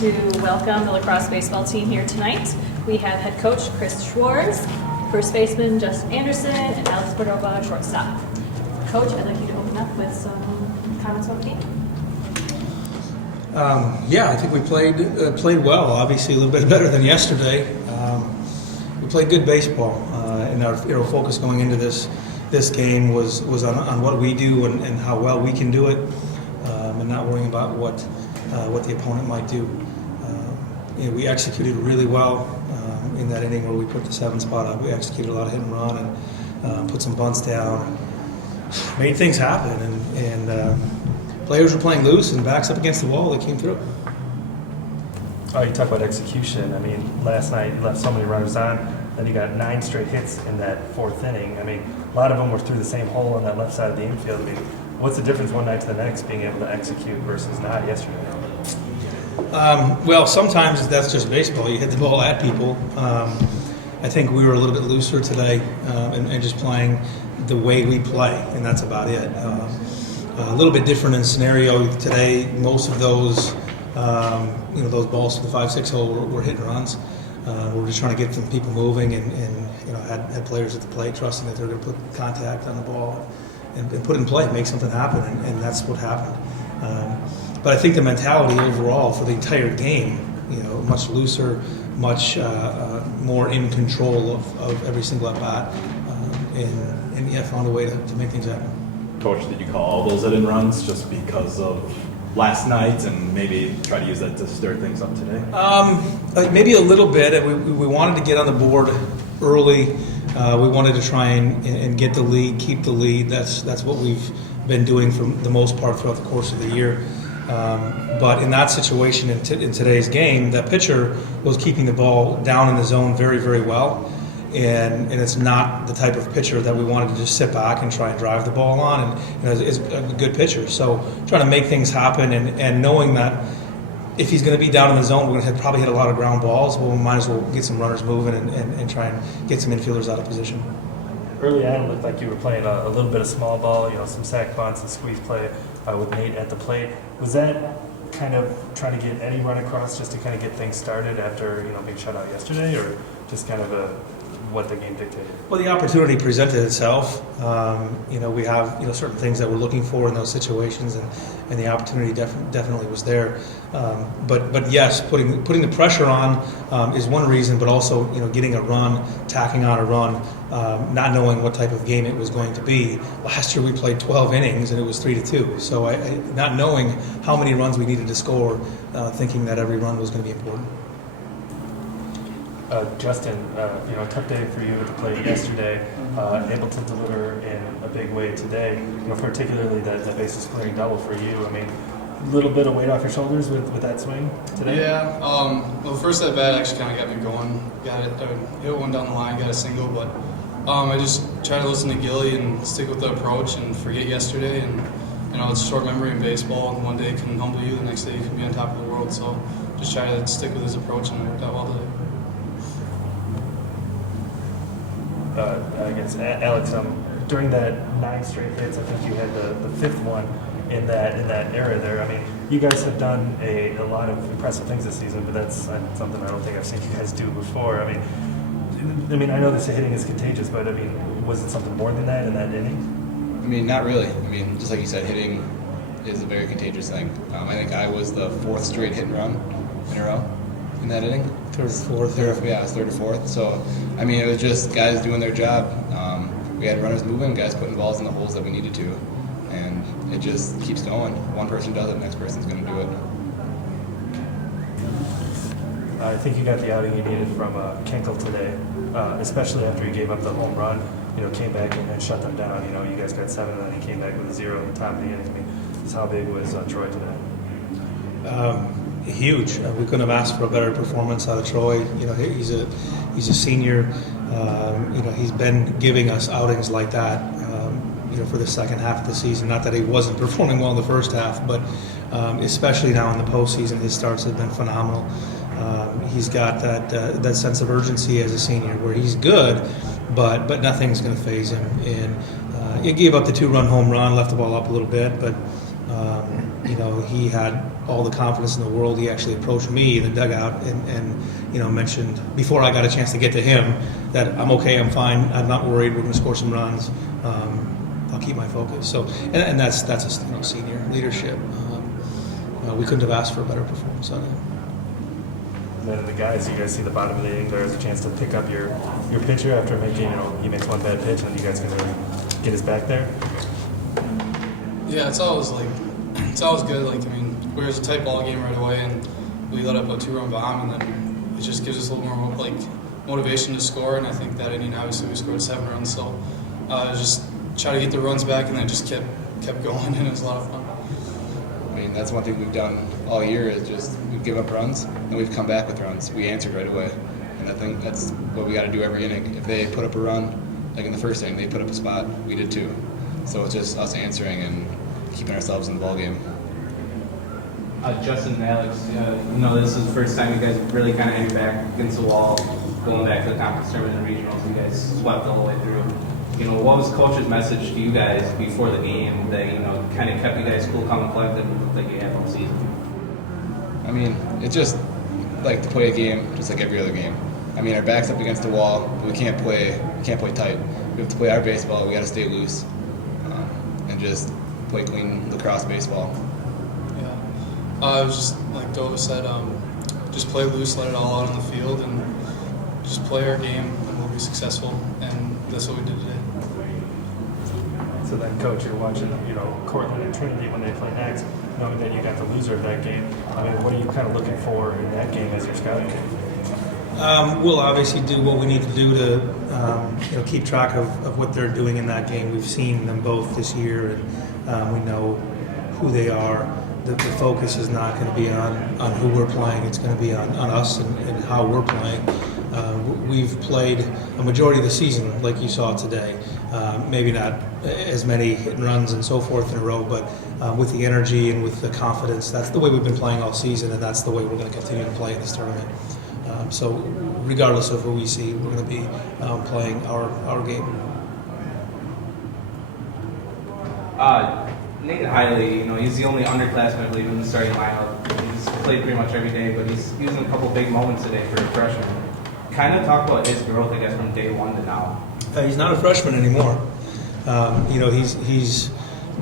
to welcome the lacrosse baseball team here tonight. We have head coach Chris Schwartz, first baseman Justin Anderson, and Alex Cordova, shortstop. Coach, I'd like you to open up with some comments on the game. I think we played well. Obviously, a little bit better than yesterday. We played good baseball, and our focus going into this game was on what we do and how well we can do it, and not worrying about what the opponent might do. We executed really well in that inning where we put the 7 spot up. We executed a lot of hit and run and put some bunts down, made things happen, and players were playing loose and backs up against the wall. They came through. Oh, you talk about execution. I mean, last night you left so many runners on, then you got 9 straight hits in that 4th inning. I mean, a lot of them were through the same hole on that left side of the infield. I mean, what's the difference one night to the next being able to execute versus not yesterday? Well, sometimes that's just baseball. You hit the ball at people. I think we were a little bit looser today and just playing the way we play, and that's about it. A little bit different in scenario today. Most of those, those balls to the 5-6 hole were hit and runs. We're just trying to get some people moving and had players at the plate trusting that they're going to put contact on the ball and put it in play, make something happen, and that's what happened. But I think the mentality overall for the entire game, much looser, much more in control of every single at bat, and found a way to make things happen. Coach, did you call all those hit and runs just because of last night and maybe try to use that to stir things up today? Maybe a little bit. We wanted to get on the board early. We wanted to try and get the lead, keep the lead. That's what we've been doing for the most part throughout the course of the year. But in that situation, in today's game, that pitcher was keeping the ball down in the zone very, very well. And it's not the type of pitcher that we wanted to just sit back and try and drive the ball on. And it's a good pitcher. So trying to make things happen and knowing that if he's going to be down in the zone, we're going to probably hit a lot of ground balls. Well, we might as well get some runners moving and try and get some infielders out of position. Early on, it looked like you were playing a little bit of small ball, some sack bunts and squeeze play with Nate at the plate. Was that kind of trying to get any run across just to kind of get things started after being shut out yesterday, or just kind of what the game dictated? Well, the opportunity presented itself. We have certain things that we're looking for in those situations, and the opportunity definitely was there. But yes, putting the pressure on is one reason, but also getting a run, tacking on a run, not knowing what type of game it was going to be. Last year we played 12 innings and it was 3-2. So not knowing how many runs we needed to score, thinking that every run was going to be important. Justin, tough day for you at the plate yesterday, able to deliver in a big way today, particularly the bases clearing double for you. I mean, a little bit of weight off your shoulders with that swing today? Yeah, well, first at bat actually kind of got me going. Hit one down the line, got a single, but I just try to listen to Gilly and stick with the approach and forget yesterday. And, it's short memory in baseball. One day can humble you, the next day you can be on top of the world. So just try to stick with his approach, and it worked out well today. I guess, Alex, during that 9 straight hits, I think you had the 5th one in that era there. I mean, you guys have done a lot of impressive things this season, but that's something I don't think I've seen you guys do before. I mean, I know this hitting is contagious, but I mean, was it something more than that in that inning? I mean, not really. I mean, just like you said, hitting is a very contagious thing. I think I was the 4th straight hit and run in a row in that inning. Third or fourth. Yeah, 3rd or 4th. So, I mean, it was just guys doing their job. We had runners moving, guys putting balls in the holes that we needed to. And it just keeps going. One person does it, the next person's going to do it. I think you got the outing you needed from Kenkel today, especially after he gave up the home run. Came back and shut them down. You guys got 7, and then he came back with a 0 at the top of the inning. I mean, just how big was Troy today? Huge. We couldn't have asked for a better performance out of Troy. He's a senior. He's been giving us outings like that. For the second half of the season. Not that he wasn't performing well in the first half, but especially now in the postseason, his starts have been phenomenal. He's got that sense of urgency as a senior, where he's good, but nothing's going to faze him. And he gave up the 2-run home run, left the ball up a little bit, but he had all the confidence in the world. He actually approached me in the dugout and mentioned before I got a chance to get to him that I'm okay, I'm fine, I'm not worried. We're going to score some runs. I'll keep my focus. So, and that's a senior leadership. We couldn't have asked for a better performance on it. And then the guys, you guys see the bottom of the inning. There's a chance to pick up your pitcher after making, he makes one bad pitch, and then you guys can really get his back there. Yeah, it's always good. We were a tight ball game right away, and we let up a 2-run bomb, and then it just gives us a little more motivation to score. And I think that inning, obviously, we scored 7 runs, so just try to get the runs back, and then just kept going, and it was a lot of fun. I mean, that's one thing we've done all year is just we've given up runs and we've come back with runs. We answered right away, and I think that's what we got to do every inning. If they put up a run, like in the first inning, they put up a spot, we did too. So it's just us answering and keeping ourselves in the ball game. Justin and Alex, this is the first time you guys really kind of had your back against the wall, going back to the conference tournament and regionals. You guys swept all the way through. What was Coach's message to you guys before the game that kind of kept you guys cool, calm, and collected like you have all season? I mean, it's just like to play a game just like every other game. I mean, our back's up against the wall, but we can't play tight. We have to play our baseball. We got to stay loose and just play clean lacrosse baseball. Yeah, it was just like Dova said, just play loose, let it all out on the field, and just play our game, and we'll be successful. And that's what we did today. So then, Coach, you're watching, Cortland and Trinity when they play next, knowing that you got the loser of that game. I mean, what are you kind of looking for in that game as you're scouting? We'll obviously do what we need to do to keep track of what they're doing in that game. We've seen them both this year, and we know who they are. The focus is not going to be on who we're playing. It's going to be on us and how we're playing. We've played a majority of the season like you saw today. Maybe not as many hit and runs and so forth in a row, but with the energy and with the confidence, that's the way we've been playing all season, and that's the way we're going to continue to play in this tournament. So regardless of who we see, we're going to be playing our game. Nathan Hiley, he's the only underclassman, I believe, in the starting lineup. He's played pretty much every day, but he's using a couple big moments today for a freshman. Kind of talk about his growth, I guess, from day one to now. He's not a freshman anymore. He's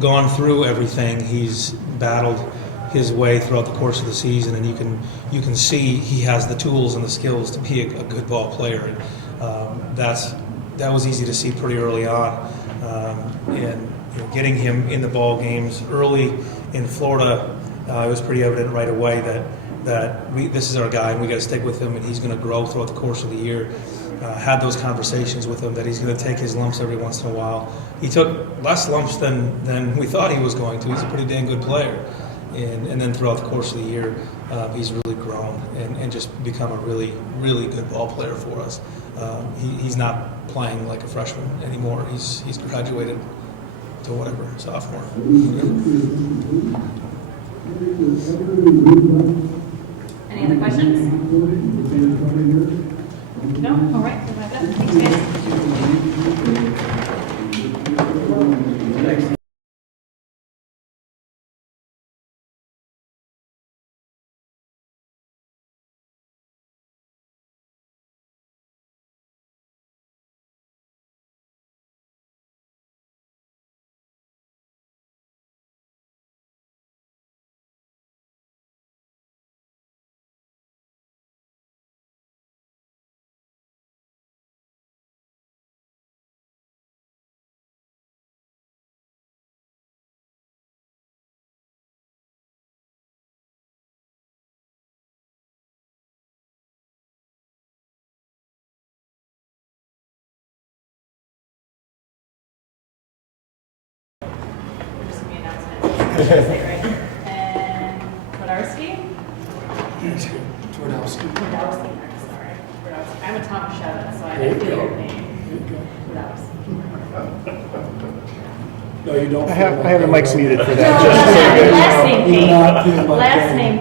gone through everything. He's battled his way throughout the course of the season, and you can see he has the tools and the skills to be a good ball player. And that was easy to see pretty early on. And getting him in the ball games early in Florida, it was pretty evident right away that this is our guy, and we got to stick with him, and he's going to grow throughout the course of the year. Had those conversations with him that he's going to take his lumps every once in a while. He took less lumps than we thought he was going to. He's a pretty dang good player. And then throughout the course of the year, he's really grown and just become a really, really good ball player for us. He's not playing like a freshman anymore. He's graduated to whatever, sophomore. Any other questions? No? All right. We'll wrap it up. Thanks, guys. There's going to be announcements. Right? And Twarowski? Twardowski. Sorry. Twardowski. I'm a Tom Sheva, so I didn't feel your name. Twardowski. No, you don't. I have the mics muted for that. Last name thing. Last name.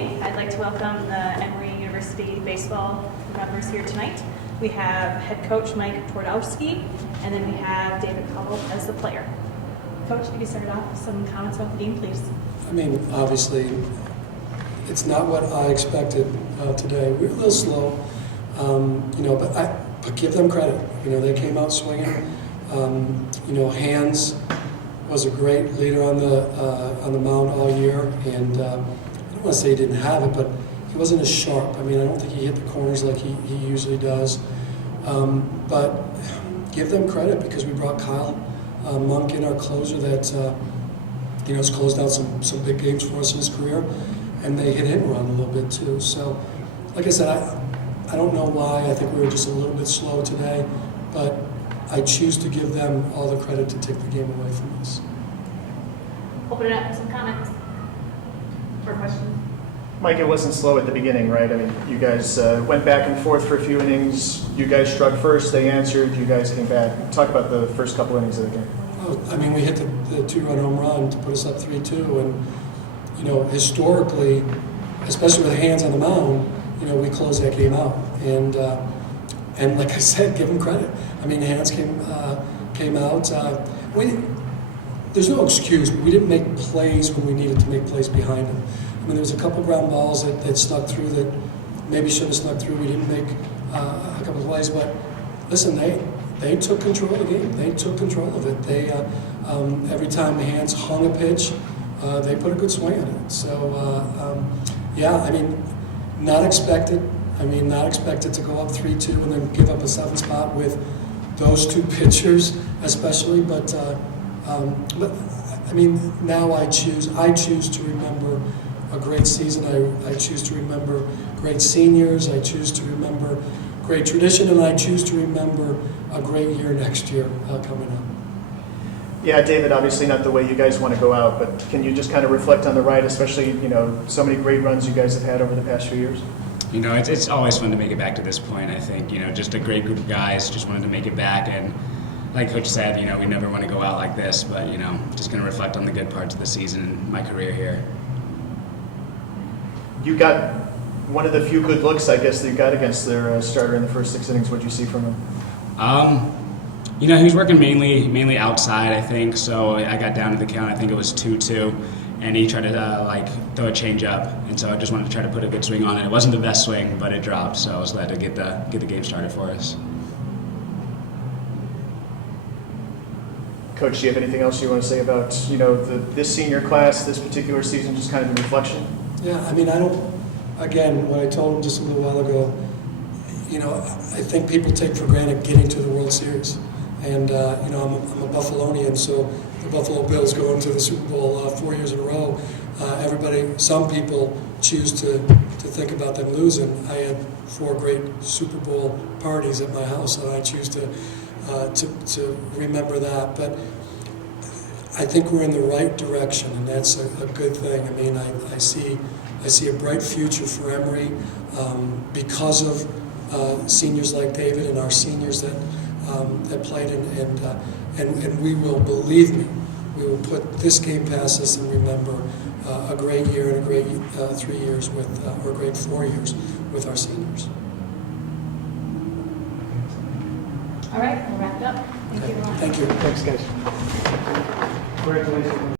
I'd like to welcome the Emory University baseball members here tonight. We have head coach Mike Twardowski, and then we have David Powell as the player. Coach, if you started off with some comments about the game, please. I mean, obviously, it's not what I expected today. We were a little slow, but give them credit. They came out swinging. Hands was a great leader on the mound all year, and I don't want to say he didn't have it, but he wasn't as sharp. I don't think he hit the corners like he usually does. But give them credit because we brought Kyle Monk in, our closer, that has closed out some big games for us in his career, and they hit him around a little bit too. So, like I said, I don't know why. I think we were just a little bit slow today, but I choose to give them all the credit to take the game away from us. Open it up for some comments or questions. Mike, it wasn't slow at the beginning, right? You guys went back and forth for a few innings. You guys struck first, they answered, you guys came back. Talk about the first couple innings of the game. We hit the two-run home run to put us up 3-2, and historically, especially with Hands on the mound, we closed that game out. And like I said, give them credit. Hands came out. There's no excuse. We didn't make plays when we needed to make plays behind them. There was a couple ground balls that snuck through that maybe should have snuck through. We didn't make a couple of plays, but listen, they took control of the game. They took control of it. They every time the Hands hung a pitch, they put a good swing on it. So not expected. Not expected to go up 3-2 and then give up a 7 spot with those two pitchers, especially. But now I choose to remember a great season. I choose to remember great seniors. I choose to remember great tradition, and I choose to remember a great year next year coming up. Yeah, David, obviously not the way you guys want to go out, but can you just kind of reflect on the ride, especially, so many great runs you guys have had over the past few years? It's always fun to make it back to this point, I think. Just a great group of guys, just wanted to make it back. And like Coach said, we never want to go out like this, but, just going to reflect on the good parts of the season and my career here. You got one of the few good looks, I guess, that you got against their starter in the first 6 innings. What did you see from him? He was working mainly outside, I think. So I got down to the count. I think it was 2-2, and he tried to throw a change up, and so I just wanted to try to put a good swing on it. It wasn't the best swing, but it dropped. So I was glad to get the game started for us. Coach, do you have anything else you want to say about this senior class, this particular season, just kind of the reflection? Yeah, I don't. Again, what I told him just a little while ago, I think people take for granted getting to the World Series. And, I'm a Buffalonian, so the Buffalo Bills going to the Super Bowl 4 years in a row. Some people choose to think about them losing. I had 4 great Super Bowl parties at my house, and I choose to remember that. But I think we're in the right direction, and that's a good thing. I see a bright future for Emory because of seniors like David and our seniors that played, and we will, believe me, we will put this game past us and remember a great year and a great 3 years or a great 4 years with our seniors. All right, we'll wrap it up. Thank you, everyone. Thank you. Thanks, guys. Congratulations.